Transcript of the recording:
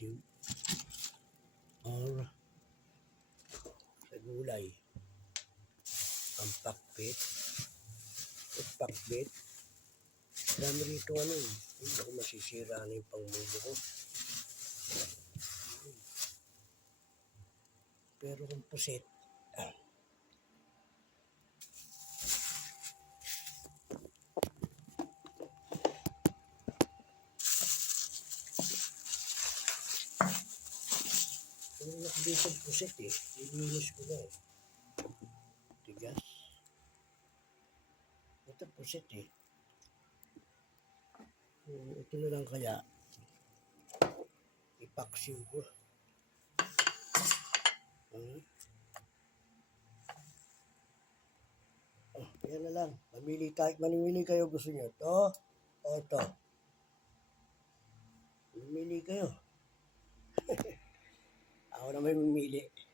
YouTube or sa gulay ang pakbit at pakbit dami rito ano eh. hindi ako masisira na yung pangmulo ko. Pero kung puset ah, Yung nakabitag pusit eh. Ilinis ko na eh. Tigas. Ito pusit eh. Hmm, Ito na lang kaya. Ipaksiw ko. Hmm. Oh, yan na lang. Mamili tayo. Manimili kayo gusto nyo. To o to. Mamili kayo. Ako na may mamili.